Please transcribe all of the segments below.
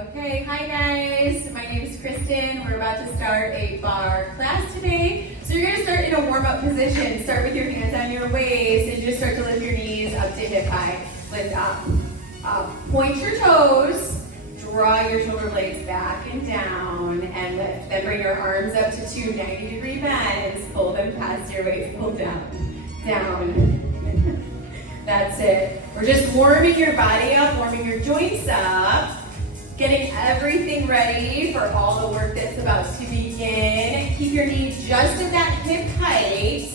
Okay, hi guys. My name is Kristen. We're about to start a bar class today. So you're going to start in a warm-up position. Start with your hands on your waist and just start to lift your knees up to hip high. Lift up. Point your toes. Draw your shoulder blades back and down and lift. Then bring your arms up to two 90-degree bends. Pull them past your waist. Pull down. Down. That's it. We're just warming your body up, warming your joints up. Getting everything ready for all the work that's about to begin. Keep your knees just at that hip height.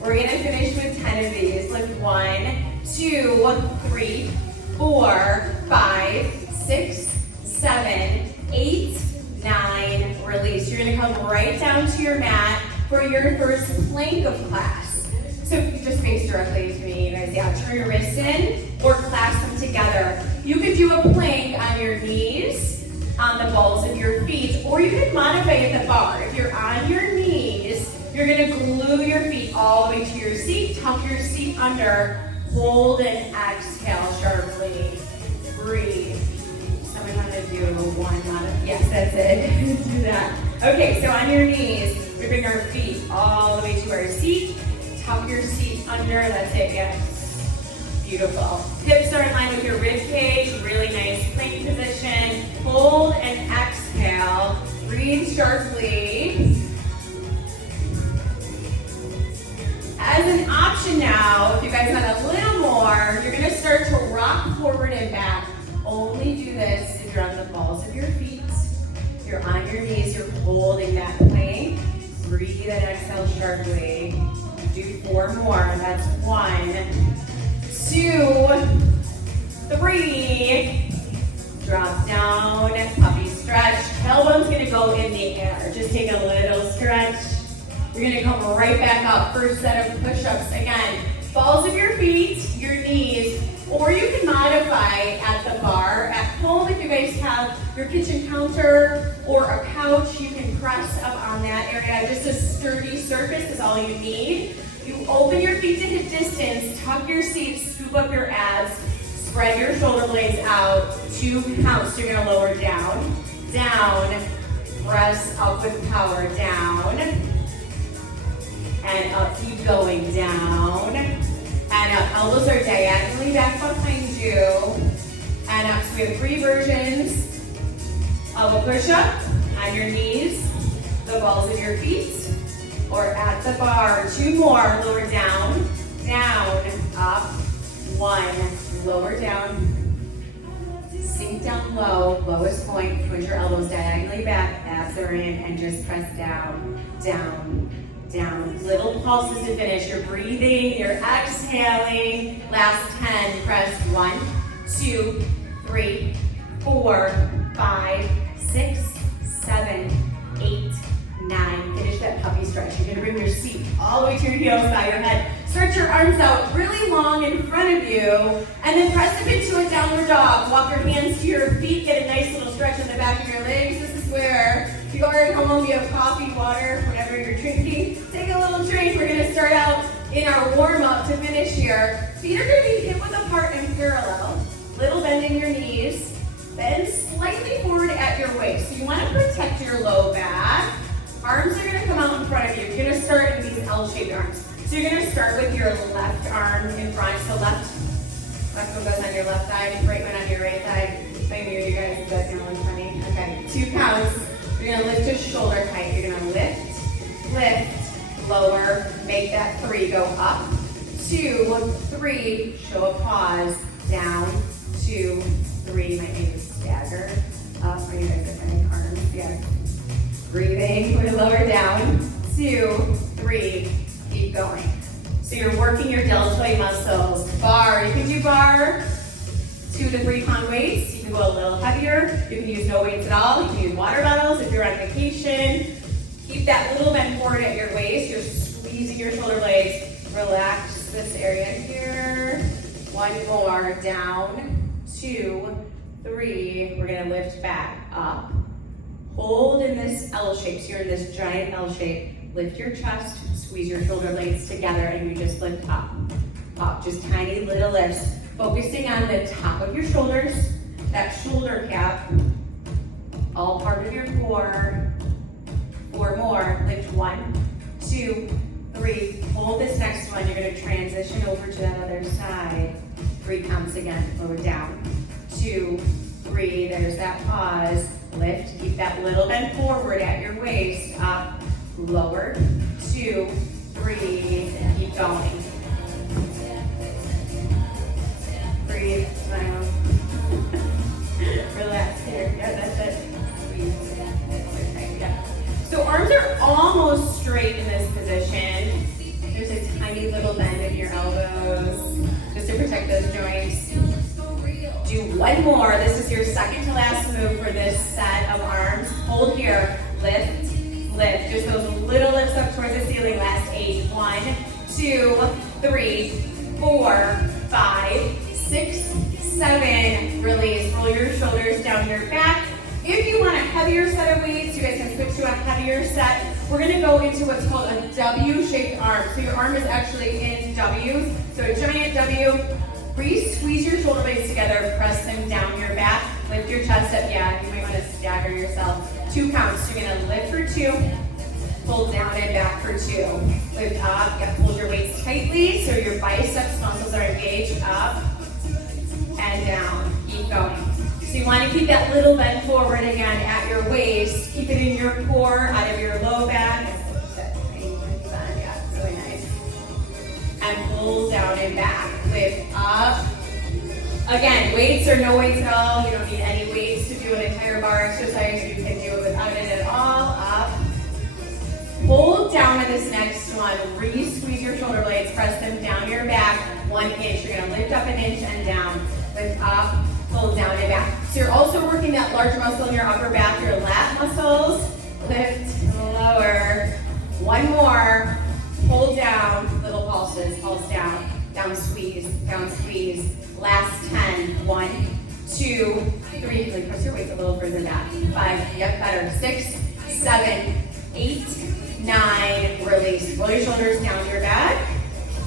We're going to finish with 10 of these. Lift 1, 2, 3, 4, 5, 6, 7, 8, 9. Release. You're going to come right down to your mat for your first plank of class. So just face directly to me. You guys, turn your wrists in or clasp them together. You could do a plank on your knees, on the balls of your feet, or you could modify at the bar. If you're on your knees, you're going to glue your feet all the way to your seat, tuck your seat under, hold and exhale sharply. Breathe. Someone want to do one yes, that's it. Do that. Okay, so on your knees, we bring our feet all the way to our seat. Tuck your seat under, that's it, yes. Beautiful. Hips are in line with your rib cage, really nice plank position. Hold and exhale. Breathe sharply. As an option now, if you guys want a little more, you're gonna start to rock forward and back. Only do this if you're on the balls of your feet. If you're on your knees, you're holding that plank. Breathe and exhale sharply. Do 4 more. That's 1, 2, 3. Drop down. Puppy stretch. Tailbone's going to go in the air. Just take a little stretch. You're going to come right back up. First set of push-ups. Again, balls of your feet, your knees, or you can modify at the bar. At home, if you guys have your kitchen counter or a couch, you can press up on that area. Just a sturdy surface is all you need. You open your feet to hip distance, tuck your seat, scoop up your abs, spread your shoulder blades out, 2 counts. You're gonna lower down, down, press up with power, down, and up, keep going, down, and up. Elbows are diagonally back behind you, and up. So we have 3 versions of a push-up on your knees, the balls of your feet, or at the bar. 2 more, lower down, down, up, 1, lower down, sink down low, lowest point, put your elbows diagonally back, abs are in, and just press down, down, down. Little pulses to finish. You're breathing, you're exhaling. Last 10, press 1, 2, 3, 4, 5, 6, 7, 8, 9. Finish that puppy stretch. You're going to bring your seat all the way to your heels, bow your head. Stretch your arms out really long in front of you, and then press them into a downward dog. Walk your hands to your feet. Get a nice little stretch on the back of your legs. This is where, if you already come home, you have coffee, water, whatever you're drinking. Take a little drink. We're going to start out in our warm-up to finish here. Feet are going to be hip width apart and parallel. Little bend in your knees. Bend slightly forward at your waist. So you want to protect your low back. Arms are going to come out in front of you. You're going to start in these L-shaped arms. So you're going to start with your left arm in front. So left one goes on your left side, right one on your right side. I knew you guys, that's going to look funny. Okay, 2 counts. You're going to lift your shoulder height. You're going to lift, lower, make that 3 go up. 2, 3, show a pause, down, 2, 3, might need to stagger up. Are you guys defending arms? Yeah. Breathing, we're lower down, 2, 3, keep going. So you're working your deltoid muscles. Bar, you can do bar, 2 to 3 pound weights. You can go a little heavier. You can use no weights at all. You can use water bottles if you're on vacation. Keep that little bend forward at your waist. You're squeezing your shoulder blades. Relax this area here. 1 more, down, 2, 3. We're gonna lift back, up. Hold in this L shape, so you're in this giant L shape. Lift your chest, squeeze your shoulder blades together, and you just lift up. Up, just tiny little lifts. Focusing on the top of your shoulders, that shoulder cap, all part of your core. 4 more, lift 1, 2, 3, hold this next one. You're gonna transition over to that other side. 3 counts again, lower down. 2, 3, there's that pause. Lift, keep that little bend forward at your waist. Up, lower, 2, 3, and keep going. Breathe, smile. Relax here, yeah, that's it. Breathe, okay, yeah. So arms are almost straight in this position. There's a tiny little bend in your elbows, just to protect those joints. Do 1 more. This is your second to last move for this set of arms. Hold here, lift, lift. Just those little lifts up towards the ceiling. Last 8. 1, 2, 3, 4, 5, 6, 7. Release. Roll your shoulders down your back. If you want a heavier set of weights, you guys can switch to a heavier set. We're gonna go into what's called a W-shaped arm. So your arm is actually in W. So a giant W. Squeeze your shoulder blades together, press them down your back, lift your chest up. Yeah, you might want to stagger yourself. 2 counts. You're gonna lift for 2, pull down and back for 2. Lift up, hold your weights tightly so your biceps muscles are engaged. Up and down. Keep going. So you want to keep that little bend forward again at your waist. Keep it in your core, out of your low back. Yeah, really nice. And pull down and back. Lift up. Again, weights or no weights at all. You don't need any weights to do an entire bar exercise. You can do it without it at all. Up. Hold down on this next one. Re-squeeze your shoulder blades. Press them down your back. 1 inch. You're going to lift up 1 inch and down. Lift up. Pull down and back. So you're also working that large muscle in your upper back, your lat muscles. Lift, lower. 1 more. Hold down. Little pulses. Pulse down. Down, squeeze. Down, squeeze. Last 10. 1, 2, 3. Like press your weights a little further back. 5. Yep, better. 6, 7, 8, 9. Release. Roll your shoulders down your back.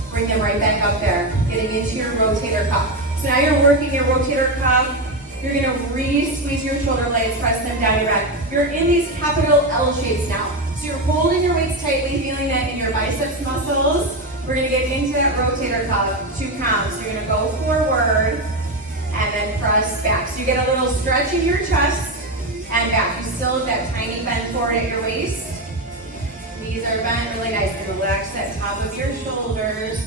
Bring them right back up there. Getting into your rotator cuff. So now you're working your rotator cuff. You're gonna re-squeeze your shoulder blades, press them down your back. You're in these capital L shapes now. So you're holding your weights tightly, feeling that in your biceps muscles. We're gonna get into that rotator cuff. 2 counts. You're gonna go forward and then press back. So you get a little stretch in your chest and back. You still have that tiny bend forward at your waist. Knees are bent really nice. And relax that top of your shoulders.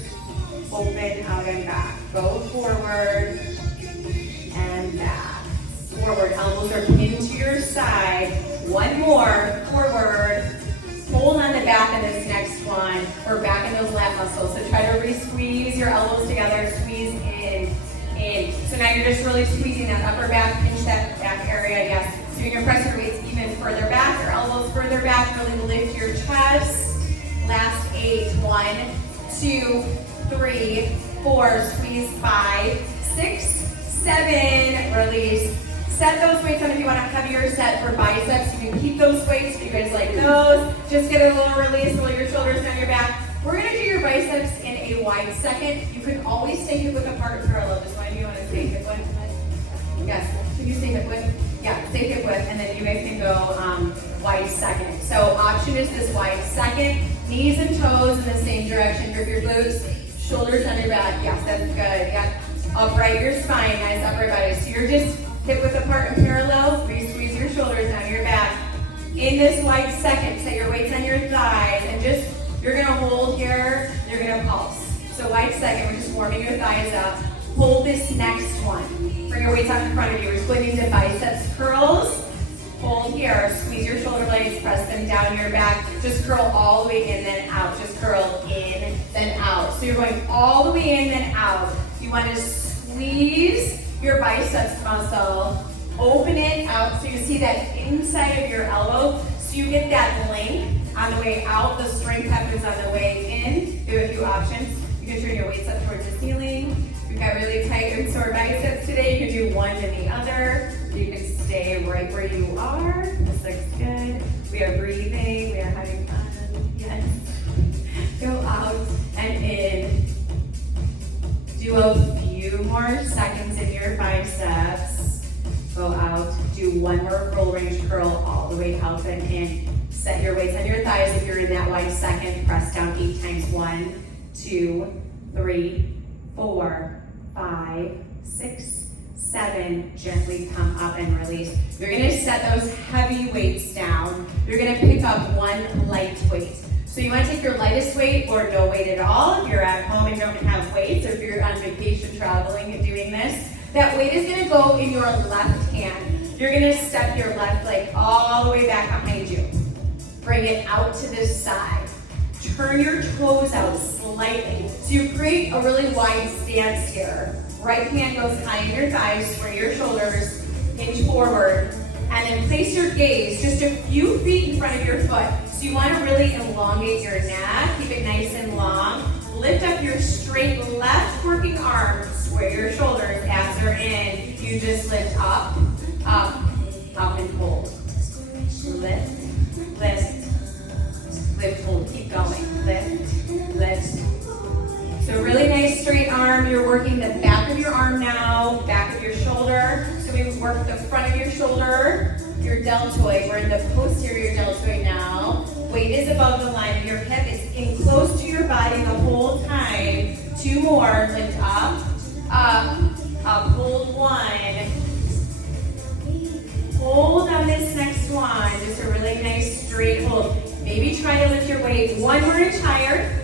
Open out and back. Go forward and back. Forward. Elbows are pinned to your side. 1 more. Forward. Hold on the back of this next one. We're back in those lat muscles. So try to re-squeeze your elbows together. Squeeze in. So now you're just really squeezing that upper back, pinch that back area. Yes. So you're going to press your weights even further back. Your elbows further back. Really lift your chest. Last 8. 1, 2, 3, 4, squeeze 5, 6, 7, release. Set those weights on if you want a heavier set for biceps. You can keep those weights if you guys like those. Just get a little release, roll your shoulders down your back. We're gonna do your biceps in a wide second. You can always stay hip width apart and parallel. Just why do you want to stay hip width? Yes, can you stay hip width? Yeah, stay hip width, and then you guys can go wide second. So option is this wide second. Knees and toes in the same direction. Grip your glutes. Shoulders on your back. Yes, that's good. Yeah. Upright your spine. Nice upright body. So you're just hip width apart and parallel. Re-squeeze your shoulders down your back. In this wide second, set your weights on your thighs and just, you're going to hold here. You're going to pulse. So wide second, we're just warming your thighs up. Hold this next one. Bring your weights out in front of you. We're splitting into biceps curls. Hold here. Squeeze your shoulder blades. Press them down your back. Just curl all the way in, then out. Just curl in, then out. So you're going all the way in, then out. You want to squeeze your biceps muscle. Open it out so you see that inside of your elbow. So you get that length on the way out. The strength happens on the way in. You have a few options. You can turn your weights up towards the ceiling. You've got really tight and sore biceps today. You can do one and the other. You can stay right where you are. This looks good. We are breathing. We are having fun. Yes. Go out and in. Do a few more seconds in your biceps. Go out, do one more full range curl all the way out and in. Set your weights on your thighs if you're in that wide second. Press down 8 times. 1, 2, 3, 4, 5, 6, 7. Gently come up and release. You're gonna set those heavy weights down. You're gonna pick up one light weight. So you wanna take your lightest weight or no weight at all. If you're at home and don't have weights, or if you're on vacation traveling and doing this, that weight is gonna go in your left hand. You're gonna step your left leg all the way back behind you. Bring it out to this side. Turn your toes out slightly. So you create a really wide stance here. Right hand goes high in your thighs, square your shoulders, hinge forward, and then place your gaze just a few feet in front of your foot. So you want to really elongate your neck, keep it nice and long. Lift up your straight left working arm, square your shoulders, abs are in. You just lift up, up, up and hold. Lift, lift, lift, hold, keep going. Lift, lift. So really nice straight arm. You're working the back of your arm now, back of your shoulder. So we work the front of your shoulder, your deltoid. We're in the posterior deltoid now. Weight is above the line of your hip. It's in close to your body the whole time. 2 more. Lift up, up, up. Hold 1. Hold on this next one. Just a really nice straight hold. Maybe try to lift your weight 1 more inch higher.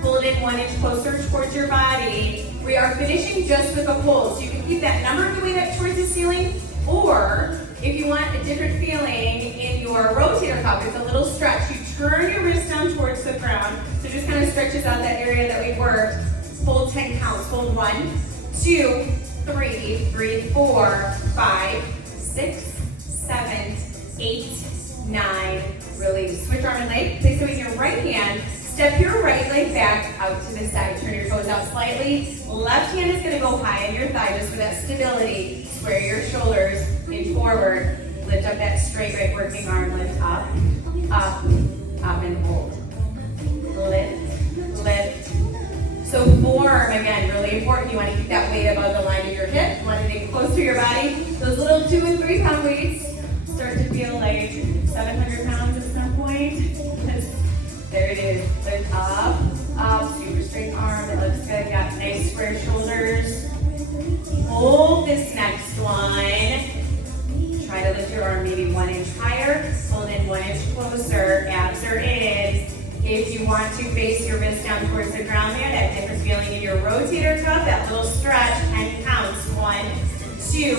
Pull it in 1 inch closer towards your body. We are finishing just with a pull. So you can keep that number of the weight up towards the ceiling, or if you want a different feeling in your rotator cuff, it's a little stretch. You turn your wrist down towards the ground. So just kind of stretches out that area that we worked. Hold 10 counts. Hold 1, 2, 3, breathe 4, 5, 6, 7, 8, 9. Release. Switch arm and leg. Place it with your right hand. Step your right leg back out to the side. Turn your toes out slightly. Left hand is going to go high on your thigh just for that stability. Square your shoulders, hinge forward. Lift up that straight right working arm. Lift up, up, up and hold. Lift, lift. So form, again, really important. You want to keep that weight above the line of your hip. You want it in close to your body. Those little 2 and 3 pound weights start to feel like 700 pounds at some point. There it is. Lift up, up, super straight arm. It looks good. Got nice square shoulders. Hold this next one. Try to lift your arm maybe 1 inch higher. Hold in 1 inch closer. Abs are in. If you want to face your wrist down towards the ground there, that different feeling in your rotator cuff, that little stretch, 10 counts. 1, 2,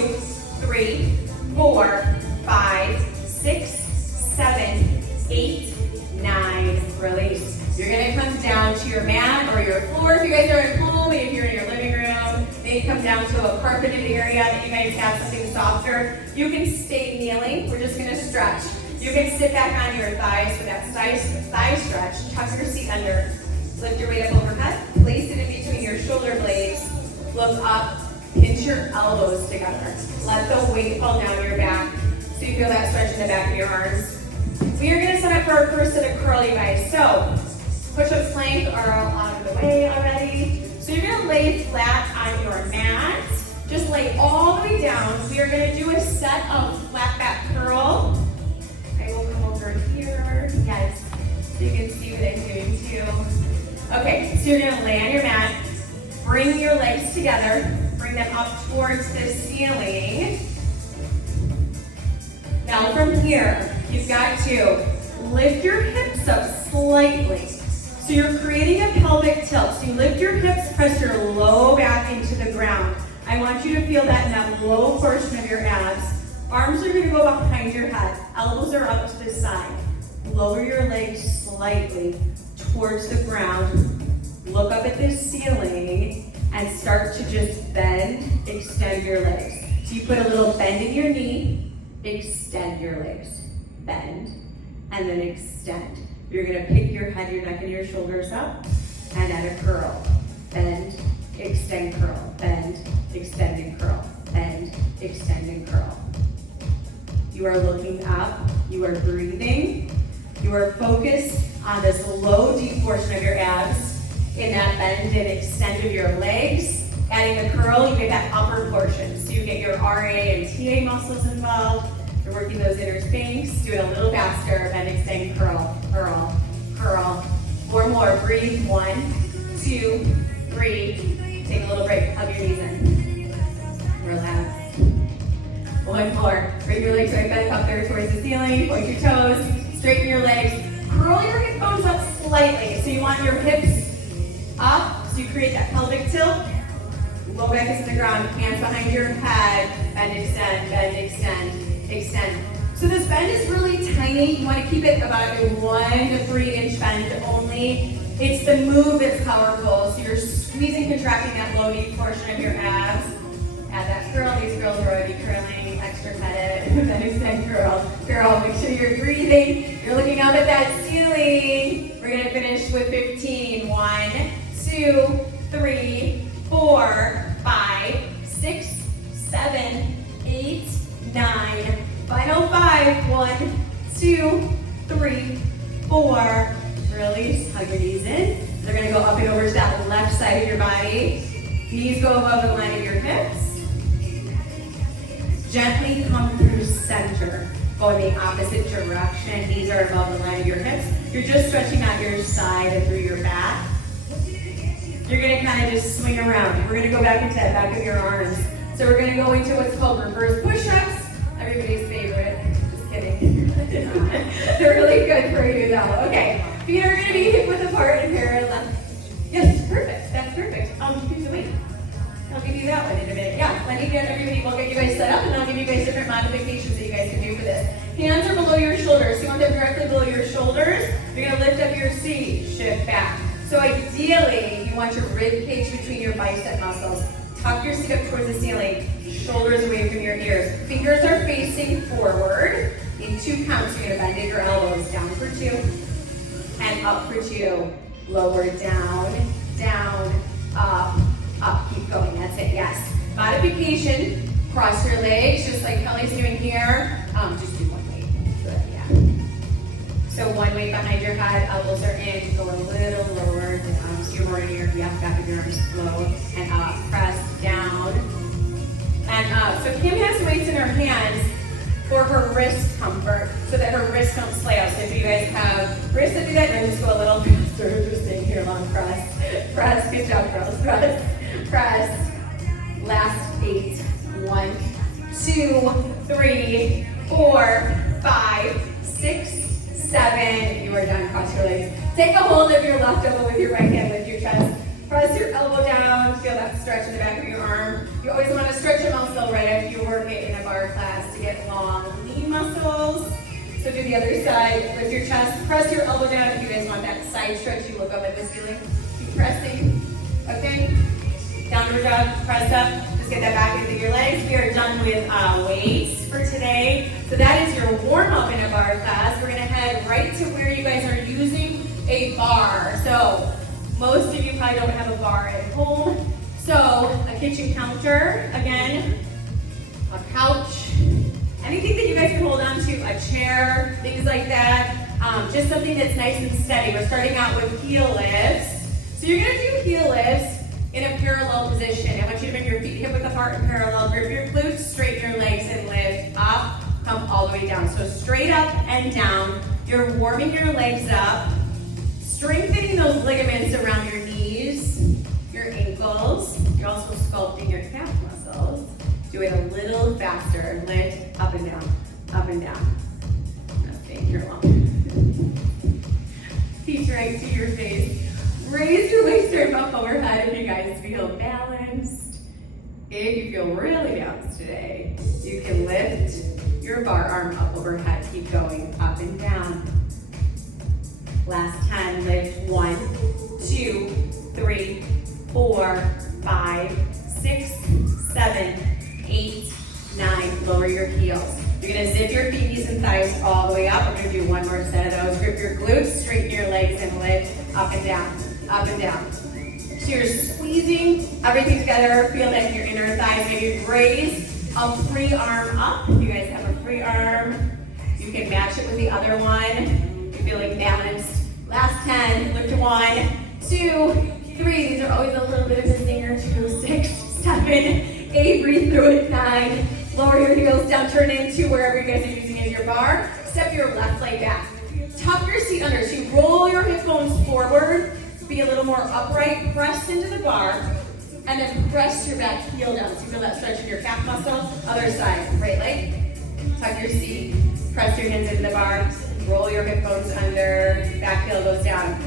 3, 4, 5, 6, 7, 8, 9. Release. You're going to come down to your mat or your floor if you guys are at home, and if you're in your living room, maybe come down to a carpeted area that you guys have something softer. You can stay kneeling. We're just going to stretch. You can sit back on your thighs for that thigh stretch. Tuck your seat under. Lift your weight up overhead. Place it in between your shoulder blades. Look up. Pinch your elbows together. Let the weight fall down your back so you feel that stretch in the back of your arms. We are going to set up for our first set of curl, you guys. So, push-ups, plank are all out of the way already. So you're going to lay flat on your mat. Just lay all the way down. We are going to do a set of flat back curl. I will come over here. Yes, so you can see what I'm doing too. Okay, so you're going to lay on your mat. Bring your legs together. Bring them up towards the ceiling. Now from here, you've got to lift your hips up slightly. So you're creating a pelvic tilt. So you lift your hips, press your low back into the ground. I want you to feel that in that low portion of your abs. Arms are going to go behind your head. Elbows are up to the side. Lower your legs slightly towards the ground. Look up at the ceiling and start to just bend, extend your legs. So you put a little bend in your knee, extend your legs. Bend, and then extend. You're going to pick your head, your neck, and your shoulders up, and add a curl. Bend, extend, curl. Bend, extend, and curl. Bend, extend, and curl. You are looking up. You are breathing. You are focused on this low, deep portion of your abs in that bend and extend of your legs. Adding the curl, you get that upper portion. So you get your RA and TA muscles involved. You're working those inner sphinx. Do it a little faster. Bend, extend, curl, curl, curl. 4 more. Breathe. 1, 2, 3. Take a little break. Hug your knees in. Relax. 1 more. Bring your legs right back up there towards the ceiling. Point your toes. Straighten your legs. Curl your hip bones up slightly. So you want your hips up. So you create that pelvic tilt. Low back is to the ground. Hands behind your head. Bend, extend, bend, extend, extend. So this bend is really tiny. You want to keep it about a 1 to 3 inch bend only. It's the move that's powerful. So you're squeezing, contracting that low knee portion of your abs. Add that curl. These girls are already curling. Extra credit. Bend, extend, curl, curl. Make sure you're breathing. You're looking up at that ceiling. We're going to finish with 15. 1, 2, 3, 4, 5, 6, 7, 8, 9. Final 5. 1, 2, 3, 4. Release. Hug your knees in. They're going to go up and over to that left side of your body. Knees go above the line of your hips. Gently come through center. Go in the opposite direction. Knees are above the line of your hips. You're just stretching out your side and through your back. You're going to kind of just swing around. We're going to go back into that back of your arms. So we're going to go into what's called reverse push-ups. Everybody's favorite. Just kidding. They're really good for you though. Okay. Feet are going to be hip width apart and parallel. Yes, perfect. That's perfect. Use the weight. I'll give you that one in a minute. Yeah, let me get everybody, we'll get you guys set up and I'll give you guys different modifications that you guys can do for this. Hands are below your shoulders. So you want them directly below your shoulders. You're going to lift up your seat, shift back. So ideally, you want your rib cage between your bicep muscles. Tuck your seat up towards the ceiling, shoulders away from your ears. Fingers are facing forward. In 2 counts, you're going to bend your elbows down for 2 and up for 2. Lower, down, down, up, up. Keep going. That's it. Yes. Modification. Cross your legs, just like Kelly's doing here. Just do 1 weight. Good. Yeah. So 1 weight behind your head. Elbows are in. Go a little lower down. So you're more in your back of your arms. Low and up. Press down and up. So Kim has weights in her hands for her wrist comfort, so that her wrists don't slay out. So if you guys have wrists that do that, then just go a little faster. Just staying here long. Press. Press. Good job, girls. Press. Press. Last 8. 1, 2, 3, 4, 5, 6, 7. You are done. Cross your legs. Take a hold of your left elbow with your right hand. Lift your chest. Press your elbow down. Feel that stretch in the back of your arm. You always want to stretch a muscle right after you work it in a bar class to get long, lean muscles. So do the other side. Lift your chest. Press your elbow down. If you guys want that side stretch, you look up at the ceiling. Keep pressing. Okay? Downward dog. Press up. Just get that back into your legs. We are done with weights for today. So that is your warm-up in a bar class. We're going to head right to where you guys are using a bar. So most of you probably don't have a bar at home. So a kitchen counter, again, a couch, anything that you guys can hold on to, a chair, things like that. Just something that's nice and steady. We're starting out with heel lifts. So you're going to do heel lifts in a parallel position. I want you to bring your feet hip width apart and parallel. Grip your glutes, straighten your legs and lift up, come all the way down. So straight up and down. You're warming your legs up, strengthening those ligaments around your knees, your ankles. You're also sculpting your calf muscles. Do it a little faster. Lift up and down, up and down. I'm not staying here long. Feet right to your face. Raise your legs, turn up overhead if you guys feel balanced. If you feel really balanced today, you can lift your bar arm up overhead. Keep going up and down. Last 10, lift 1, 2, 3, 4, 5, 6, 7, 8, 9. Lower your heels. You're gonna zip your feet, knees, and thighs all the way up. We're gonna do 1 more set of those. Grip your glutes, straighten your legs, and lift up and down, up and down. So you're squeezing everything together. Feel that in your inner thighs. Maybe raise a free arm up. If you guys have a free arm, you can match it with the other one. You're feeling balanced. Last 10, lift to 1, 2, 3. These are always a little bit of a zinger. 2, 6, 7, 8, breathe through it, 9. Lower your heels down, turn into wherever you guys are using as your bar. Step your left leg back. Tuck your seat under, so you roll your hip bones forward, be a little more upright, press into the bar, and then press your back heel down. So you feel that stretch in your calf muscle. Other side, right leg, tuck your seat, press your hands into the bar, roll your hip bones under, back heel goes down.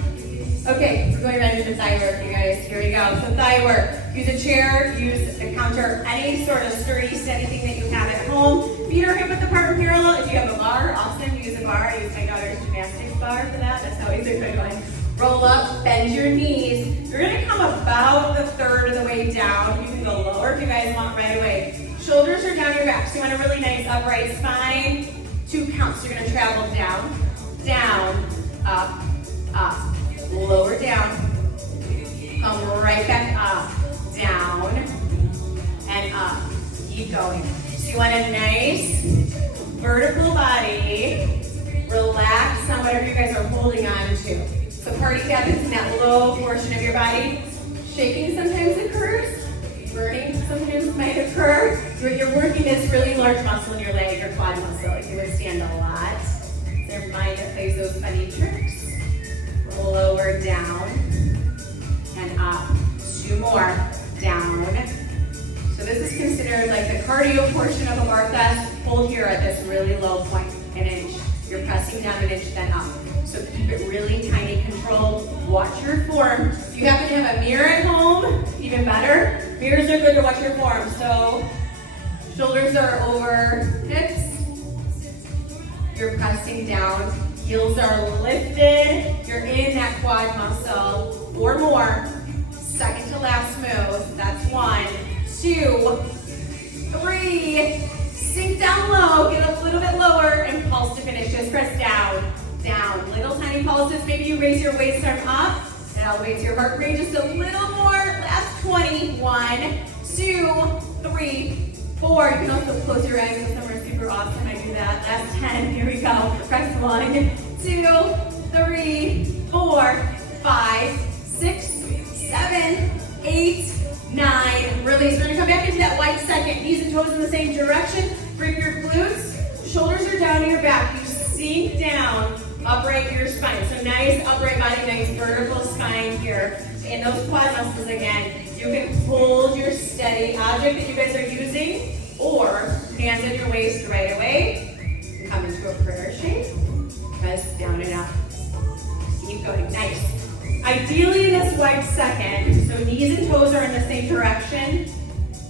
Okay, we're going right into the thigh work, you guys. Here we go. So thigh work. Use a chair, use a counter, any sort of sturdy, steady thing that you have at home. Feet are hip width apart and parallel. If you have a bar, awesome. Use a bar. I use my daughter's gymnastics bar for that. That's always a good one. Roll up, bend your knees. You're gonna come about the third of the way down. You can go lower if you guys want right away. Shoulders are down your back, so you want a really nice upright spine. 2 counts. You're gonna travel down, down, up, up. Lower down, come right back up, down, and up. Keep going. So you want a nice vertical body. Relax on whatever you guys are holding on to. So party happens in that low portion of your body. Shaking sometimes occurs. Burning sometimes might occur. You're working this really large muscle in your leg, your quad muscle. You withstand a lot. It's your mind that plays those funny tricks. Lower down and up. 2 more. Down. So this is considered like the cardio portion of a bar class. Hold here at this really low point, an inch. You're pressing down an inch, then up. So keep it really tiny, controlled. Watch your form. If you happen to have a mirror at home, even better. Mirrors are good to watch your form. So shoulders are over hips. You're pressing down. Heels are lifted. You're in that quad muscle or more. Second to last move. That's 1, 2, 3. Sink down low. Get a little bit lower and pulse to finish. Just press down, down. Little tiny pulses. Maybe you raise your waist arm up and elevate your heart rate just a little more. Last 20. 1, 2, 3, 4. You can also close your eyes if somewhere super awesome. I do that. Last 10. Here we go. Press 1, 2, 3, 4, 5, 6, 7, 8, 9. Release. We're going to come back into that wide second. Knees and toes in the same direction. Grip your glutes. Shoulders are down in your back. You sink down. Upright your spine. So nice upright body, nice vertical spine here. In those quad muscles again. You can hold your steady object that you guys are using or hands at your waist right away. And come into a prayer shape. Press down and up. Keep going. Nice. Ideally in this wide second, so knees and toes are in the same direction.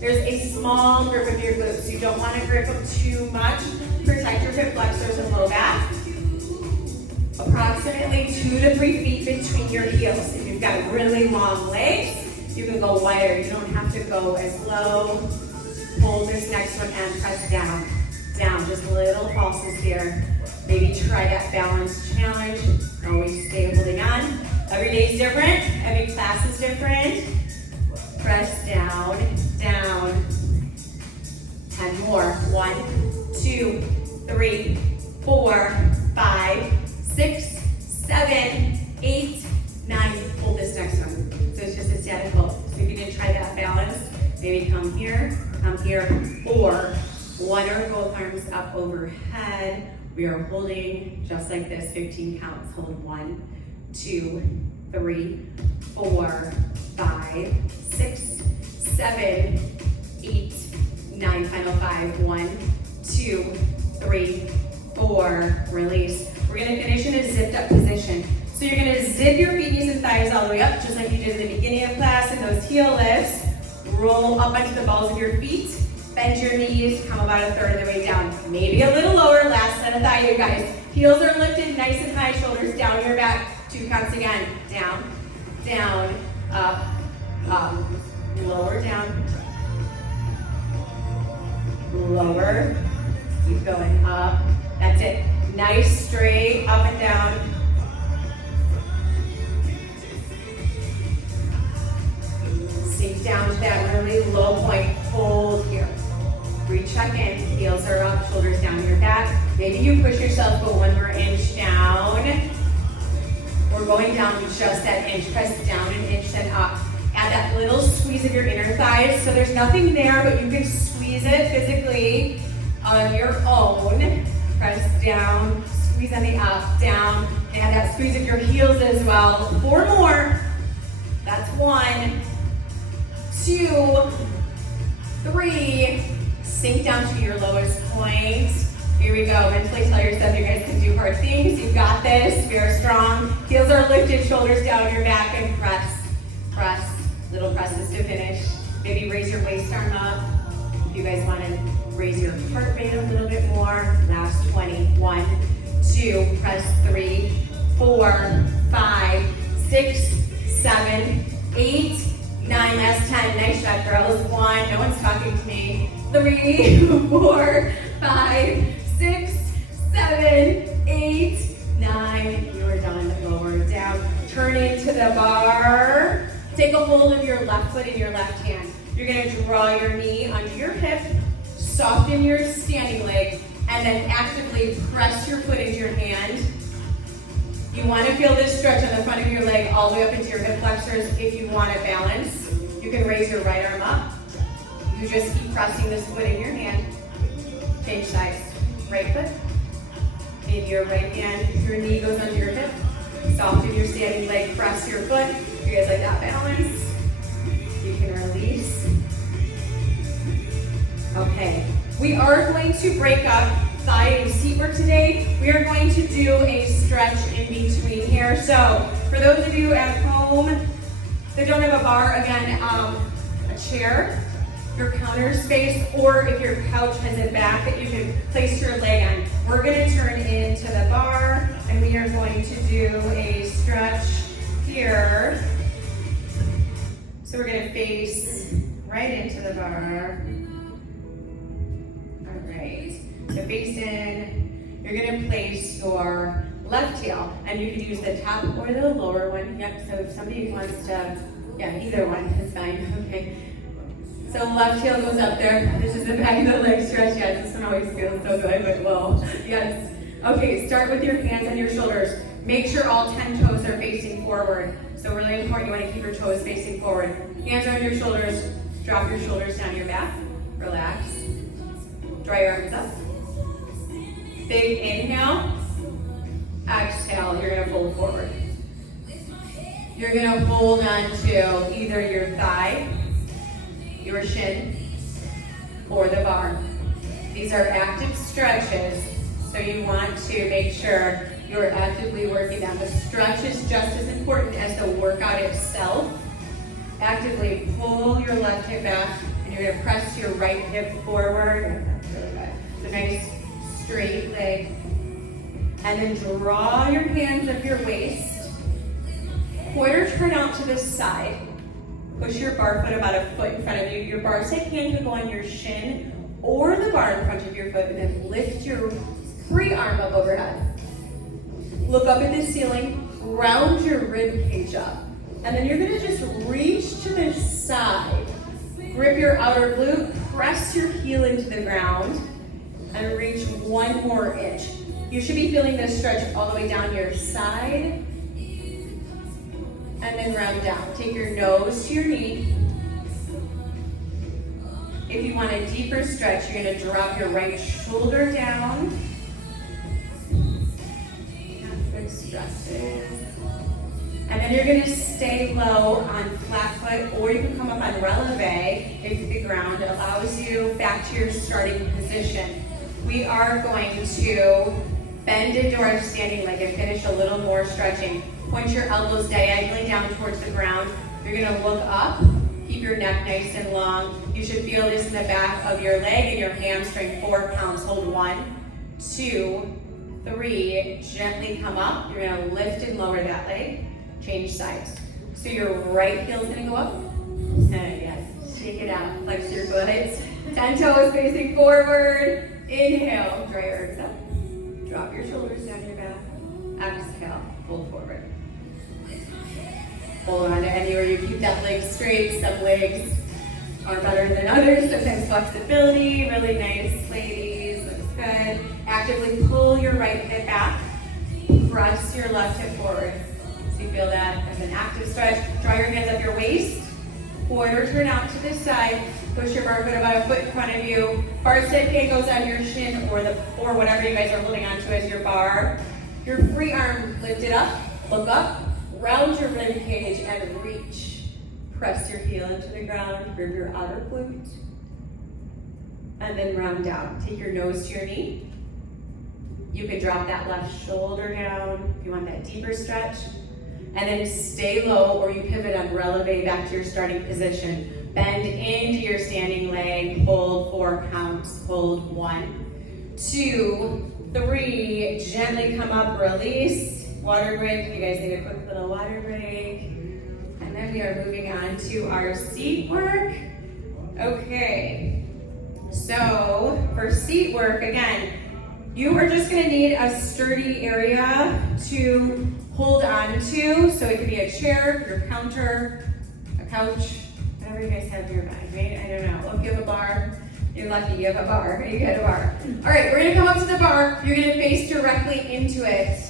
There's a small grip of your glutes. You don't want to grip them too much. Protect your hip flexors and low back. Approximately 2 to 3 feet between your heels. If you've got really long legs, you can go wider. You don't have to go as low. Hold this next one and press down. Down, just little pulses here. Maybe try that balance challenge. Always stay holding on. Every day is different. Every class is different. Press down, down. 10 more. 1, 2, 3, 4, 5, 6, 7, 8, 9. Hold this next one. So it's just a static hold. So if you can try that balance, maybe come here, or one or both arms up overhead. We are holding just like this, 15 counts. Hold 1, 2, 3, 4, 5, 6, 7, 8, 9. Final 5. 1, 2, 3, 4. Release. We're gonna finish in a zipped up position. So you're gonna zip your feet, knees, and thighs all the way up, just like you did in the beginning of class in those heel lifts. Roll up onto the balls of your feet. Bend your knees, come about a third of the way down. Maybe a little lower, last set of thigh, you guys. Heels are lifted, nice and high, shoulders down your back. 2 counts again. Down, down, up, up. Lower down. Lower. Keep going up. That's it. Nice, straight, up and down. Sink down to that really low point. Hold here. Recheck in. Heels are up, shoulders down your back. Maybe you push yourself, go 1 more inch down. We're going down just that inch. Press down an inch, then up. Add that little squeeze of your inner thighs. So there's nothing there, but you can squeeze it physically on your own. Press down, squeeze on the up, down, and that squeeze of your heels as well. 4 more. That's 1, 2, 3. Sink down to your lowest point. Here we go. Mentally tell yourself you guys can do hard things. You've got this. We are strong. Heels are lifted, shoulders down your back, and press. Press. Little presses to finish. Maybe raise your waist arm up. If you guys want to raise your heart rate a little bit more. Last 20. 1, 2, press 3, 4, 5, 6, 7, 8, 9. Last 10. Nice job, girls. 1. No one's talking to me. 3, 4, 5, 6, 7, 8, 9. You're done. Lower down. Turn into the bar. Take a hold of your left foot in your left hand. You're going to draw your knee under your hip, soften your standing leg, and then actively press your foot into your hand. You want to feel this stretch on the front of your leg all the way up into your hip flexors. If you want to balance, you can raise your right arm up. You just keep pressing this foot in your hand. Change sides. Right foot in your right hand. Your knee goes under your hip. Soften your standing leg. Press your foot. You guys like that balance? You can release. Okay. We are going to break up thigh and seat work today. We are going to do a stretch in between here. So for those of you at home that don't have a bar, again, a chair, your counter space, or if your couch has a back that you can place your leg on. We're going to turn into the bar, and we are going to do a stretch here. So we're going to face right into the bar. All right. So face in. You're going to place your left heel, and you can use the top or the lower one. Yep. So if somebody wants to, yeah, either one is fine. Okay. So left heel goes up there. This is the back of the leg stretch. Yes, this one always feels so good, but well, yes. Okay, start with your hands on your shoulders. Make sure all 10 toes are facing forward. So really important, you want to keep your toes facing forward. Hands on your shoulders. Drop your shoulders down your back. Relax. Draw your arms up. Big inhale. Exhale, you're going to fold forward. You're going to hold on to either your thigh, your shin, or the bar. These are active stretches, so you want to make sure you're actively working them. The stretch is just as important as the workout itself. Actively pull your left hip back, and you're going to press your right hip forward. That's really good. It's a nice straight leg. And then draw your hands up your waist. Quarter turn out to the side. Push your bar foot about a foot in front of you. Your bar set hand can go on your shin or the bar in front of your foot, and then lift your free arm up overhead. Look up at the ceiling, round your rib cage up. And then you're gonna just reach to the side. Grip your outer glute, press your heel into the ground, and reach 1 more inch. You should be feeling this stretch all the way down your side. And then round down. Take your nose to your knee. If you want a deeper stretch, you're going to drop your right shoulder down. Good stretches. And then you're going to stay low on flat foot, or you can come up on releve if the ground allows you back to your starting position. We are going to bend into our standing leg and finish a little more stretching. Point your elbows diagonally down towards the ground. You're going to look up. Keep your neck nice and long. You should feel this in the back of your leg and your hamstring. 4 counts. Hold 1, 2, 3. Gently come up. You're going to lift and lower that leg. Change sides. So your right heel is going to go up. And yes, shake it out. Flex your foot. 10 toes facing forward. Inhale. Draw your arms up. Drop your shoulders down your back. Exhale. Fold forward. Hold on to anywhere you keep that leg straight. Some legs are better than others. Sometimes flexibility. Really nice, ladies. Looks good. Actively pull your right hip back. Press your left hip forward. So you feel that as an active stretch. Draw your hands up your waist. quarter turn out to the side. Push your bar foot about a foot in front of you. Bar step hand goes on your shin or whatever you guys are holding onto as your bar. Your free arm lifted up, look up, round your rib cage and reach. Press your heel into the ground, grip your outer glute, and then round down. Take your nose to your knee. You can drop that left shoulder down if you want that deeper stretch. And then stay low, or you pivot and releve back to your starting position. Bend into your standing leg, hold 4 counts, hold 1, 2, 3, gently come up, release, water break. You guys need a quick little water break. And then we are moving on to our seat work. Okay, so for seat work, again, you are just gonna need a sturdy area to hold on to. So it could be a chair, your counter, a couch, whatever you guys have in your bag, right? I don't know. If you have a bar, you're lucky you have a bar. You get a bar. All right, we're gonna come up to the bar. You're gonna face directly into it.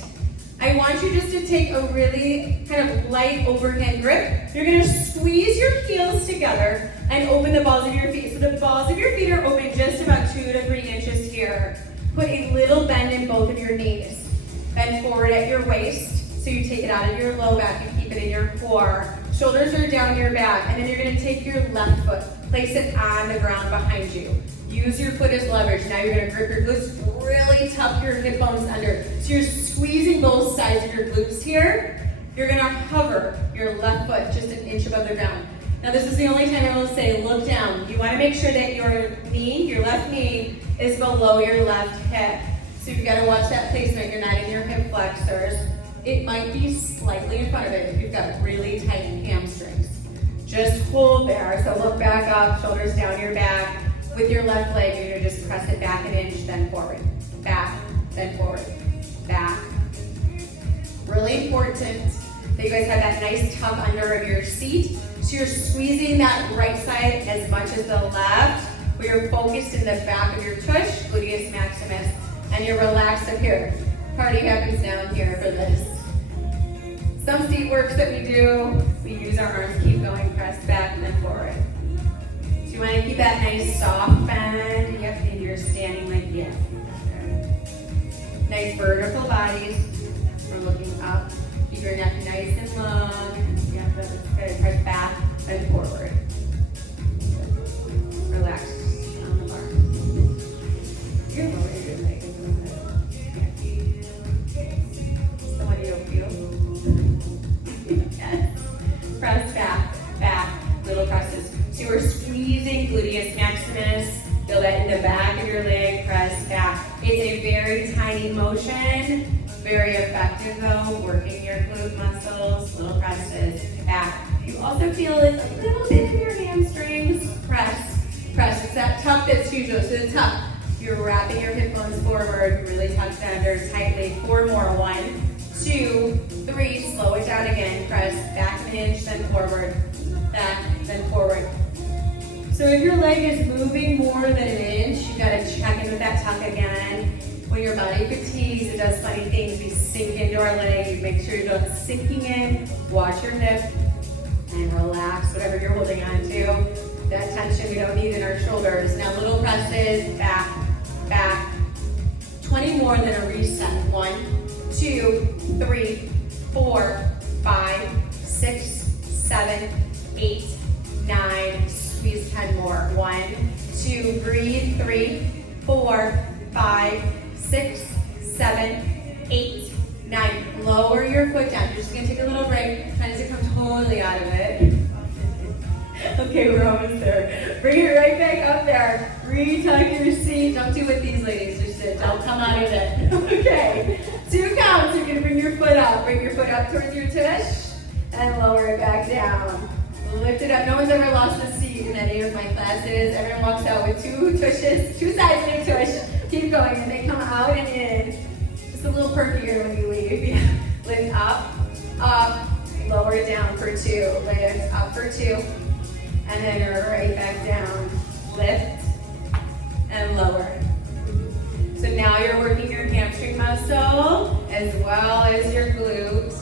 I want you just to take a really kind of light overhand grip. You're gonna squeeze your heels together and open the balls of your feet. So the balls of your feet are open just about 2 to 3 inches here. Put a little bend in both of your knees. Bend forward at your waist, so you take it out of your low back and keep it in your core. Shoulders are down your back, and then you're gonna take your left foot, place it on the ground behind you. Use your foot as leverage. Now you're gonna grip your glutes, really tuck your hip bones under. So you're squeezing both sides of your glutes here. You're gonna hover your left foot just an inch above the ground. Now this is the only time I will say look down. You wanna make sure that your knee, your left knee, is below your left hip. So you've gotta watch that placement. You're not in your hip flexors. It might be slightly in front of it if you've got really tight hamstrings. Just hold there. So look back up, shoulders down your back. With your left leg, you're gonna just press it back an inch, then forward. Back, then forward. Back. Really important that you guys have that nice tuck under of your seat. So you're squeezing that right side as much as the left, but you're focused in the back of your tush, gluteus maximus, and you're relaxed up here. Party happens down here for this. Some seat works that we do, we use our arms, keep going, press back, and then forward. So you want to keep that nice soft bend. Yep, and you're standing like this. Nice vertical bodies. We're looking up. Keep your neck nice and long. Yep, that's good. Press back and forward. Relax on the bar. You're lower your leg a little bit. So what do you feel? Yes. Press back, back, little presses. So we're squeezing gluteus maximus. Feel that in the back of your leg, press back. It's a very tiny motion, very effective though, working your glute muscles, little presses, back. You also feel it a little bit in your hamstrings, press, press. It's that tuck that's huge, so the tuck. You're wrapping your hip bones forward, really tuck under tightly. 4 more, 1, 2, 3, slow it down again, press back an inch, then forward, back, then forward. So if your leg is moving more than an inch, you gotta check in with that tuck again. When your body fatigues, it does funny things. We sink into our leg, you make sure you're not sinking in, watch your hip, and relax whatever you're holding on to. That tension we don't need in our shoulders. Now little presses, back, back. 20 more than a reset. 1, 2, 3, 4, 5, 6, 7, 8, 9. Squeeze 10 more. 1, 2, breathe. 3, 4, 5, 6, 7, 8, 9. Lower your foot down. You're just gonna take a little break. Trying to come totally out of it. Okay, we're almost there. Bring it right back up there. Retuck your seat. Don't do what these ladies just did. Don't come out of it. Okay. 2 counts. You're gonna bring your foot up. Bring your foot up towards your tush and lower it back down. Lift it up. No one's ever lost a seat in any of my classes. Everyone walks out with 2 tushes, 2 sides of their tush. Keep going, and they come out and in. Just a little perkier when you leave. Yeah. Lift up, up, lower down for 2. Lift up for 2, and then right back down. Lift and lower. So now you're working your hamstring muscle as well as your glutes.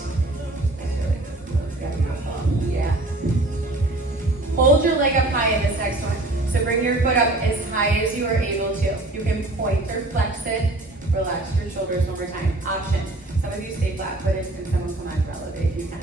Yeah. Hold So bring your foot up as high as you are able to. You can point or flex it. Relax your shoulders one more time. Option. Some of you stay flat-footed and someone come on relevate if you can.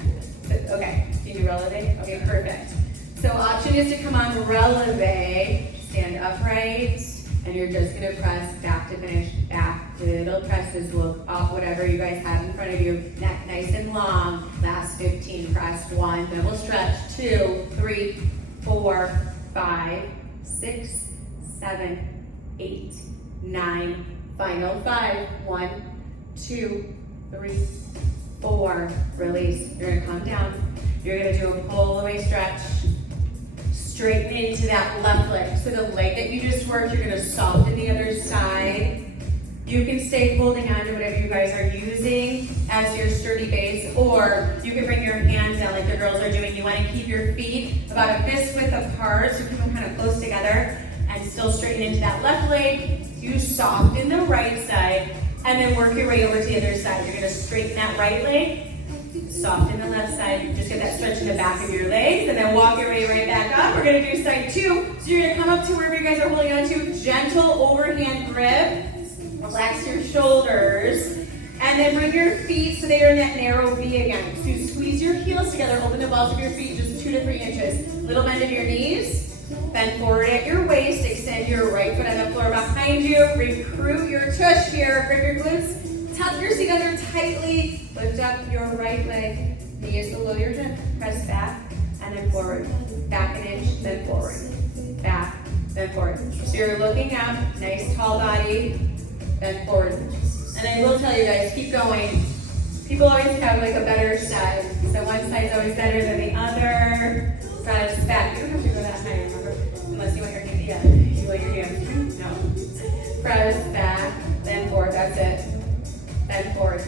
Okay, can you relevate? Okay, perfect. So option is to come on relevate, stand upright, and you're just gonna press back to finish, back, little presses, look up, whatever you guys have in front of you, neck nice and long, last 15, press 1, then we'll stretch 2, 3, 4, 5, 6, 7, 8, 9, final 5, 1, 2, 3, 4, release. You're gonna come down, you're gonna do a pull away stretch, straighten into that left leg. So the leg that you just worked, you're gonna soften the other side. You can stay holding on to whatever you guys are using as your sturdy base, or you can bring your hands down like the girls are doing. You wanna keep your feet about a fist width apart, so keep them kind of close together, and still straighten into that left leg. You soften the right side, and then work your way over to the other side. You're gonna straighten that right leg, soften the left side, just get that stretch in the back of your legs, and then walk your way right back up. We're gonna do side 2. So you're gonna come up to wherever you guys are holding on to, gentle overhand grip, relax your shoulders, and then bring your feet so they are in that narrow V again. So you squeeze your heels together, open the balls of your feet just 2 to 3 inches. Little bend of your knees, bend forward at your waist, extend your right foot on the floor behind you, recruit your tush here, grip your glutes, tuck your seat under tightly, lift up your right leg, knees below your hip, press back, and then forward, back an inch, then forward, back, then forward. So you're looking up, nice tall body, then forward. And I will tell you guys, keep going. People always have like a better side. So one side's always better than the other. Press back. You don't have to go that high, remember? Unless you want your hand, yeah, you want your hand. No. Press back, then forward, that's it. Then forward.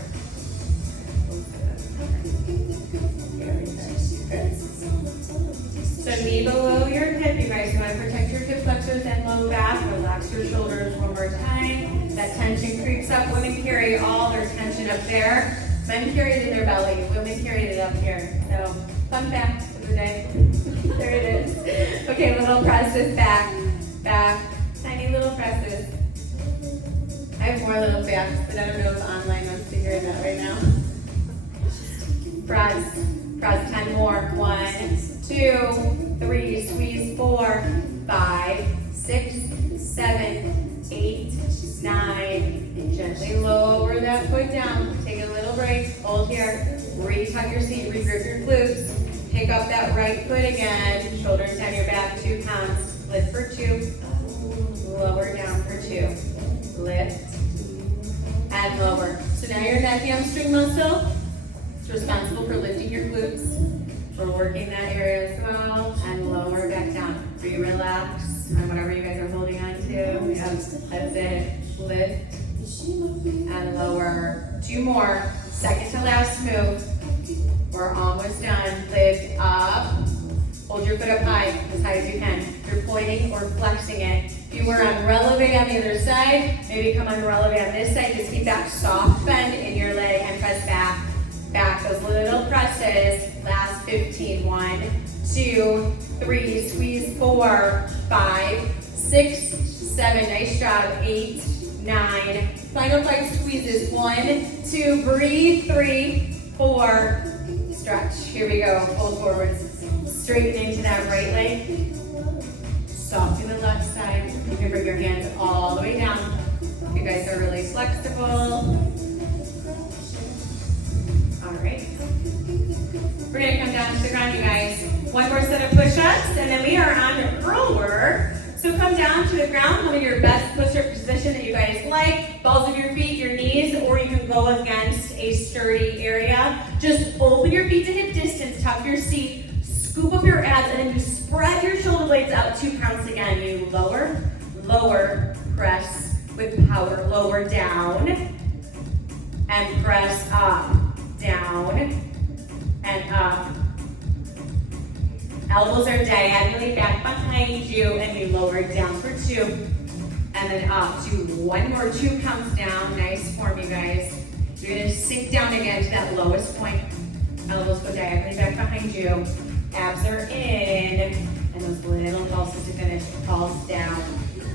So knee below your hip, you guys want to protect your hip flexors and low back. Relax your shoulders one more time. That tension creeps up. Women carry all their tension up there. Men carry it in their belly. Women carry it up here. So fun fact of the day. There it is. Okay, little presses back, back. Tiny little presses. I have more little facts, but I don't know if online wants to hear that right now. Press 10 more. 1, 2, 3, squeeze 4, 5, 6, 7, 8, 9. Gently lower that foot down. Take a little break. Hold here. Retuck your seat. Regrip your glutes. Pick up that right foot again. Shoulders down your back. 2 counts. Lift for 2. Lower down for 2. Lift and lower. So now your neck hamstring muscle is responsible for lifting your glutes. We're working that area as well, and lower back down. Relax on whatever you guys are holding on to. Yep, that's it. Lift and lower. 2 more. Second to last move. We're almost done. Lift up. Hold your foot up high as you can. You're pointing or flexing it. If you were on relevate on the other side, maybe come on relevate on this side. Just keep that soft bend in your leg and press back. Back those little presses. Last 15. 1, 2, 3. Squeeze 4, 5, 6, 7. Nice job. 8, 9. Final 5 squeezes. 1, 2. Breathe. 3, 4. Stretch. Here we go. Pull forward. Straighten into that right leg. Soften the left side. You can bring your hands all the way down. If you guys are really flexible. All right. We're going to come down to the ground, you guys. 1 more set of push-ups, and then we are on to curl work. So come down to the ground, come in your best push-up position that you guys like. Balls of your feet, your knees, or you can go against a sturdy area. Just open your feet to hip distance, tuck your seat, scoop up your abs, and then you spread your shoulder blades out 2 counts again. You lower, lower, press with power. Lower down, and press up, down, and up. Elbows are diagonally back behind you, and you lower down for 2, and then up. Do 1 more, 2 counts down. Nice form, you guys. You're gonna sink down again to that lowest point. Elbows go diagonally back behind you. Abs are in, and And those little pulses to finish. Pulse down,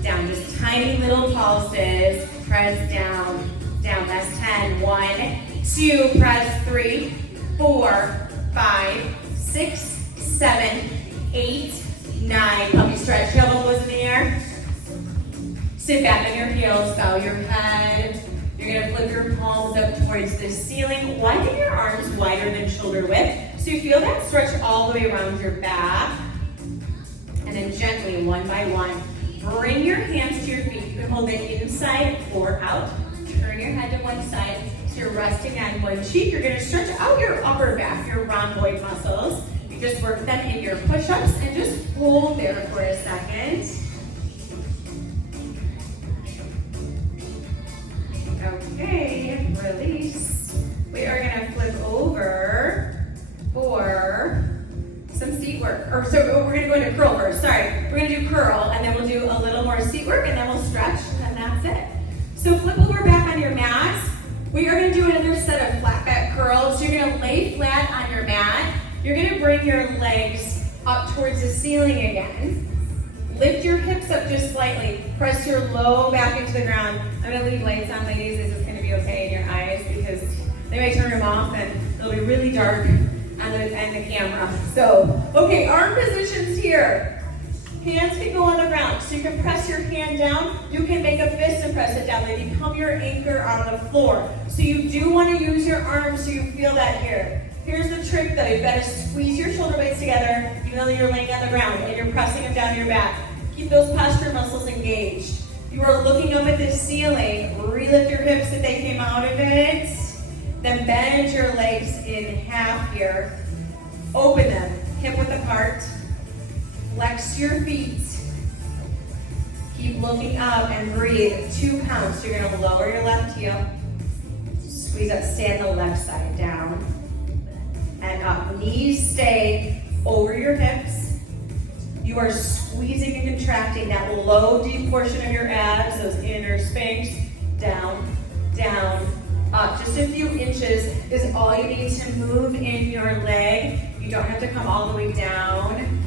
down. Just tiny little pulses. Press down, down. That's 10. 1, 2, press 3, 4, 5, 6, 7, 8, 9. Puppy stretch. Elbows in the air. Sit back on your heels. Bow your head. You're going to flip your palms up towards the ceiling. Widen your arms wider than shoulder width. So you feel that stretch all the way around your back. And then gently, one by one, bring your hands to your feet. You can hold the inside or out. Turn your head to one side. So you're resting on one cheek. You're going to stretch out your upper back, your rhomboid muscles. You just work them in your push-ups and just hold there for a second. Okay, release. We are going to flip over for some seat work. So we're going to go into curl first. Sorry. We're going to do curl, and then we'll do a little more seat work, and then we'll stretch, and that's it. So flip over back on your mat. We are going to do another set of flat back curls. So you're going to lay flat on your mat. You're going to bring your legs up towards the ceiling again. Lift your hips up just slightly. Press your low back into the ground. I'm going to leave lights on, ladies. This is going to be okay in your eyes because they may turn them off and it'll be really dark on the camera. So, okay, arm positions here. Hands can go on the ground. So you can press your hand down. You can make a fist and press it down. They become your anchor on the floor. So you do want to use your arms so you feel that here. Here's the trick though. You've got to squeeze your shoulder blades together even though you're laying on the ground and you're pressing them down your back. Keep those posture muscles engaged. You are looking up at the ceiling. Relift your hips if they came out of it. Then bend your legs in half here. Open them, hip width apart. Flex your feet. Keep looking up and breathe. 2 counts. You're going to lower your left heel. Squeeze up, stay on the left side, down. And up. Knees stay over your hips. You are squeezing and contracting that low, deep portion of your abs, those inner sphinx. Down, down, up. Just a few inches is all you need to move in your leg. You don't have to come all the way down.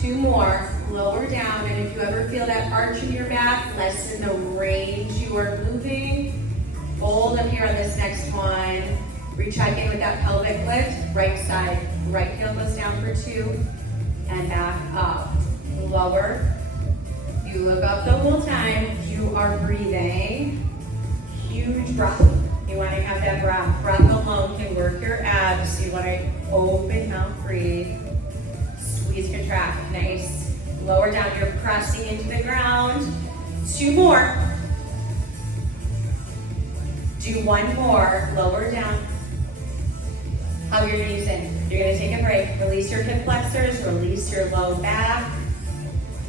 2 more. Lower down. And if you ever feel that arch in your back, lessen the range you are moving. Hold up here on this next one. Recheck in with that pelvic lift. Right side. Right heel goes down for 2. And back up. Lower. You look up the whole time. You are breathing. Huge breath. You want to have that breath. Breath alone can work your abs. You want to open mouth, breathe. Squeeze, contract. Nice. Lower down. You're pressing into the ground. 2 more. Do 1 more. Lower down. Hug your knees in. You're going to take a break. Release your hip flexors. Release your low back.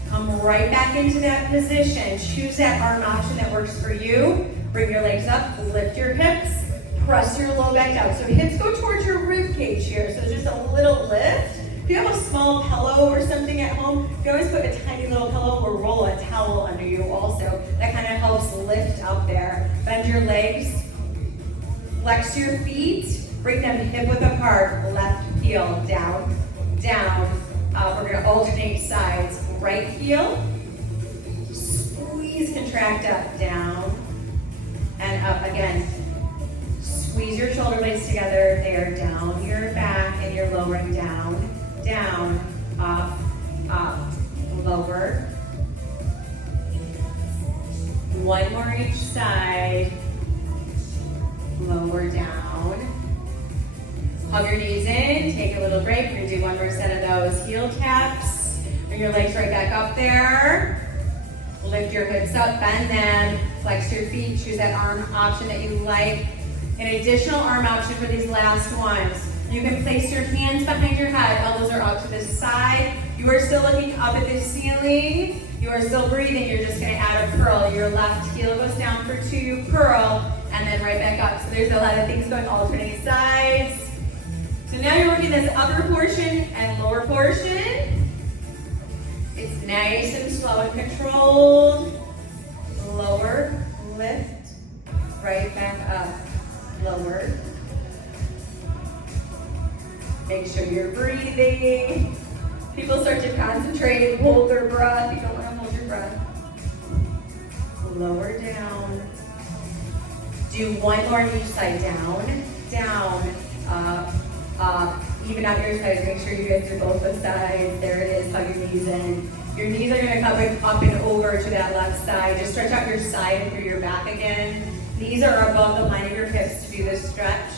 Come right back into that position. Choose that arm option that works for you. Bring your legs up. Lift your hips. Press your low back down. So hips go towards your rib cage here. So just a little lift. If you have a small pillow or something at home, you can always put a tiny little pillow or roll a towel under you also. That kind of helps lift up there. Bend your legs. Flex your feet. Bring them hip width apart. Left heel down, down, up. We're going to alternate sides. Right heel. Squeeze, contract up, down, and up again. Squeeze your shoulder blades together. They are down your back, and you're lowering down, down, up, up, lower. 1 more each side. Lower down. Hug your knees in, take a little break. We're going to do 1 more set of those heel taps. Bring your legs right back up there. Lift your hips up, bend them, flex your feet, choose that arm option that you like. An additional arm option for these last ones. You can place your hands behind your head, elbows are up to the side. You are still looking up at the ceiling. You are still breathing, you're just going to add a curl. Your left heel goes down for 2, you curl, and then right back up. So there's a lot of things going alternating sides. So now you're working this upper portion and lower portion. It's nice and slow and controlled. Lower, lift, right back up, lower. Make sure you're breathing. People start to concentrate, hold their breath. You don't want to hold your breath. Lower down. Do one more on each side. Down, down, up, up. Even out your sides. Make sure you guys do both the sides. There it is. Hug your knees in. Your knees are going to come up and over to that left side. Just stretch out your side and through your back again. Knees are above the line of your hips to do this stretch.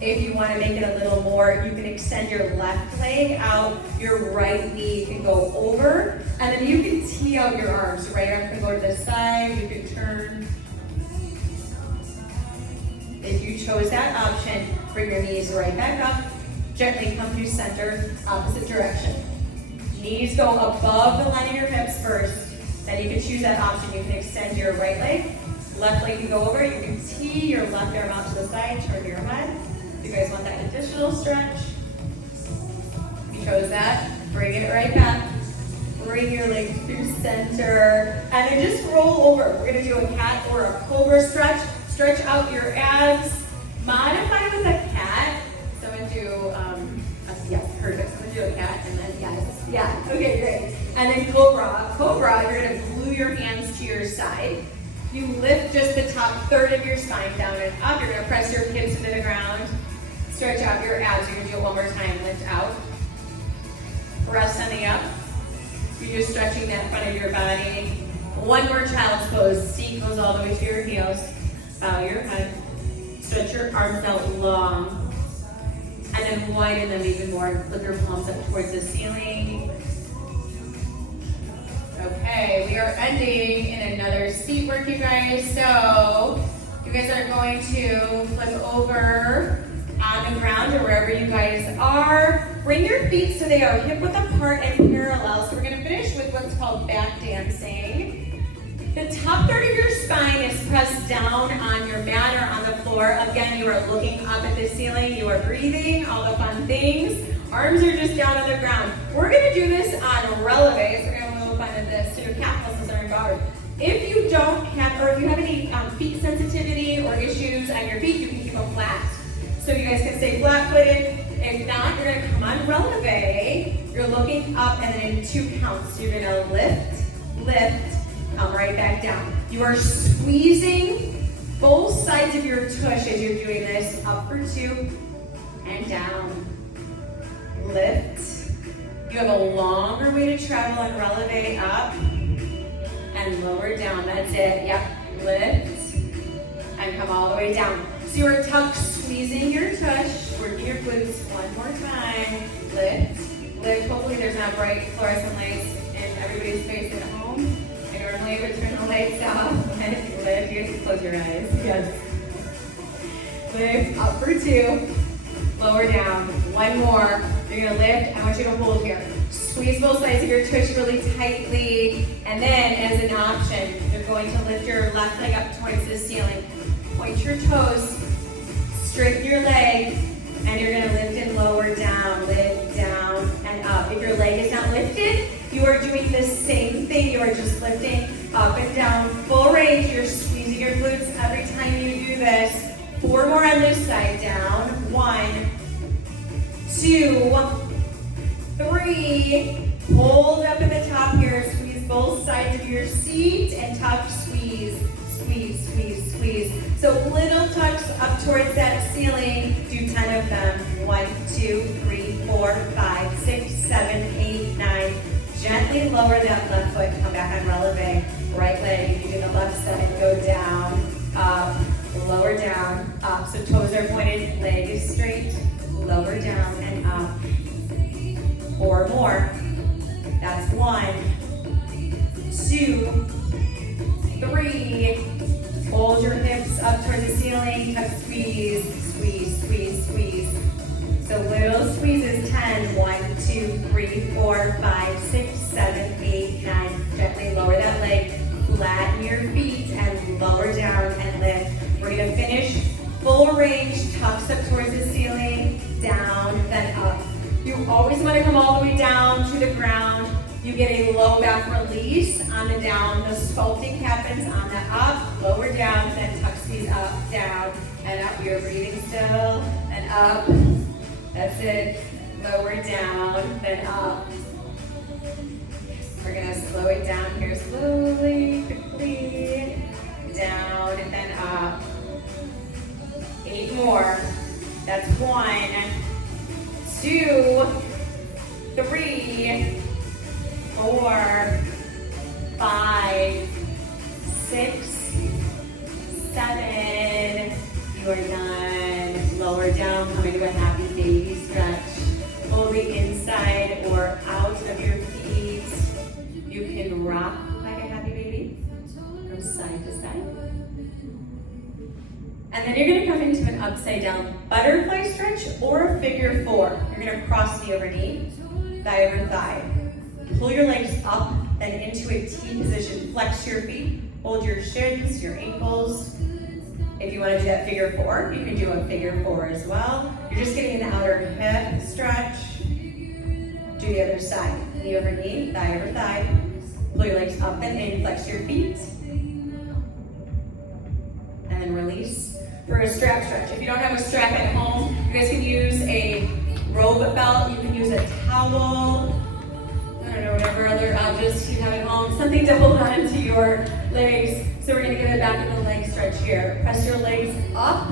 If you want to make it a little more, you can extend your left leg out, your right knee can go over, and then you can tee out your arms. Your right arm can go to the side, you can turn. If you chose that option, bring your knees right back up, gently come to center, opposite direction. Knees go above the line of your hips first, then you can choose that option. You can extend your right leg, left leg can go over, you can tee your left arm out to the side, turn your head. If you guys want that additional stretch, you chose that, bring it right back. Bring your legs through center, and then just roll over. We're gonna do a cat or a cobra stretch. Stretch out your abs. Modify with a cat. So I'm gonna do, yes, perfect. So I'm gonna do a cat, and then yes, yeah, okay, great. And then cobra. Cobra, you're gonna glue your hands to your side. You lift just the top third of your spine down and up. You're gonna press your hips into the ground. Stretch out your abs. You're gonna do it one more time. Lift out. Rest on the up. You're just stretching that front of your body. One more child's pose. Seat goes all the way to your heels. Bow your head. Stretch your arms out long. And then widen them even more. Lift your palms up towards the ceiling. Okay, we are ending in another seat work, you guys. So you guys are going to flip over on the ground or wherever you guys are. Bring your feet so they are hip width apart and parallel. So we're going to finish with what's called back dancing. The top third of your spine is pressed down on your mat or on the floor. Again, you are looking up at the ceiling. You are breathing, all the fun things. Arms are just down on the ground. We're going to do this on releve. So we're going to have a little fun at this. So your calf muscles are empowered. If you don't have, or if you have any feet sensitivity or issues on your feet, you can keep them flat. So you guys can stay flat-footed. If not, you're going to come on releve. You're looking up and then in 2 counts. So you're going to lift, lift, come right back down. You are squeezing both sides of your tush as you're doing this. Up for 2 and down. Lift. You have a longer way to travel on releve. Up and lower down. That's it. Yep. Lift and come all the way down. So you're tuck squeezing your tush, working your glutes. One more time. Lift, lift. Hopefully there's not bright fluorescent lights in everybody's face at home. I normally would turn the lights off and lift. You guys close your eyes. Yes. Lift, up for 2. Lower down. One more. You're gonna lift. I want you to hold here. Squeeze both sides of your tush really tightly. And then as an option, you're going to lift your left leg up towards the ceiling. Point your toes, straighten your leg, and you're gonna lift and lower down, lift down and up. If your leg is not lifted, you are doing the same thing. You are just lifting up and down, full range. You're squeezing your glutes every time you do this. 4 more on this side, down. 1, 2, 3. Hold up at the top here. Squeeze both sides of your seat and tuck, squeeze, squeeze, squeeze, squeeze. So little tucks up towards that ceiling. Do 10 of them. 1, 2, 3, 4, 5, 6, 7, 8, 9. Gently lower that left foot. Come back on releve. Right leg. You do the left side. Go down, up, lower down, up. So toes are pointed. Leg is straight. Lower down and up. 4 more. That's 1, 2, 3. Hold your hips up towards the ceiling. Tuck, squeeze, squeeze, squeeze, squeeze. So little squeezes. 10. 1, 2, 3, 4, 5, 6, 7, 8, 9. Gently lower that leg. Flatten your feet and lower down and lift. We're going to finish full range. Tucks up towards the ceiling. Down, then up. You always want to come all the way down to the ground. You get a low back release on the down. The sculpting happens on the up, lower down, then tucks these up, down, and up. You're breathing still, and up. That's it. Lower lower down, then up. We're gonna slow it down here slowly, quickly. Down and then up. 8 more. That's 1, 2, 3, 4, 5, 6, 7. You are done. Lower down, come into a happy baby stretch. Pull the inside or out of your feet. You can rock like a happy baby from side to side. And then you're gonna come into an upside down butterfly stretch or a figure 4. You're gonna cross knee over knee, thigh over thigh. Pull your legs up, then into a T position. Flex your feet, hold your shins, your ankles. If you want to do that figure 4, you can do a figure 4 as well. You're just getting an outer hip stretch. Do the other side. Knee over knee, thigh over thigh. Pull your legs up and in, flex your feet. And then release for a strap stretch. If you don't have a strap at home, you guys can use a robe belt. You can use a towel. I don't know, whatever other objects you have at home. Something to hold on to your legs. So we're going to get the back of the leg stretch here. Press your legs up,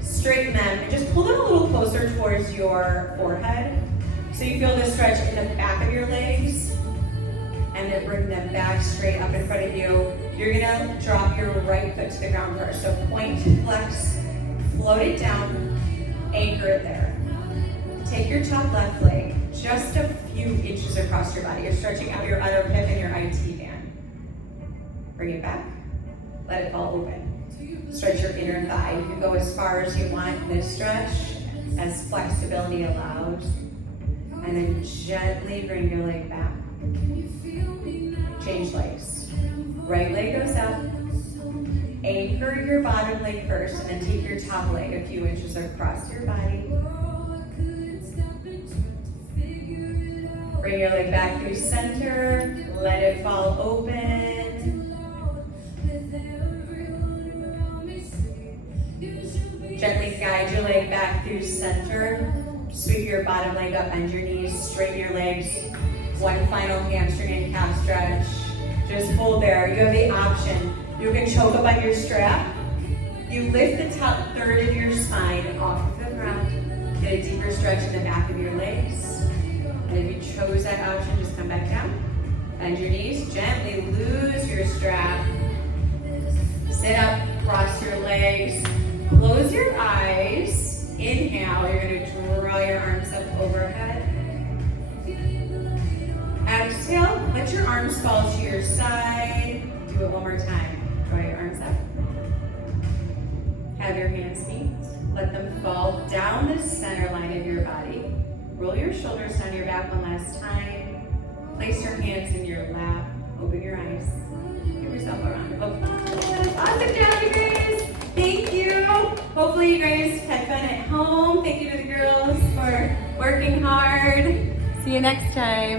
straighten them, and just pull them a little closer towards your forehead. So you feel the stretch in the back of your legs. And then bring them back straight up in front of you. You're gonna drop your right foot to the ground first. So point, flex, float it down, anchor it there. Take your top left leg just a few inches across your body. You're stretching out your other hip and your IT band. Bring it back, let it fall open. Stretch your inner thigh. You can go as far as you want in this stretch, as flexibility allows. And then gently bring your leg back. Change legs. Right leg goes up. Anchor your bottom leg first, and then take your top leg a few inches across your body. Bring your leg back through center. Let it fall open. Gently guide your leg back through center. Sweep your bottom leg up, bend your knees, straighten your legs. One final hamstring and calf stretch. Just hold there. You have the option. You can choke up on your strap. You lift the top third of your spine off of the ground. Get a deeper stretch in the back of your legs. And if you chose that option, just come back down. Bend your knees. Gently lose your strap. Sit up, cross your legs. Close your eyes. Inhale. You're going to draw your arms up overhead. Exhale, let your arms fall to your side. Do it one more time. Draw your arms up. Have your hands meet. Let them fall down the center line of your body. Roll your shoulders down your back one last time. Place your hands in your lap. Open your eyes. Give yourself a round of applause. Awesome job, you guys. Thank you. Hopefully you guys had fun at home. Thank you to the girls for working hard. See you next time.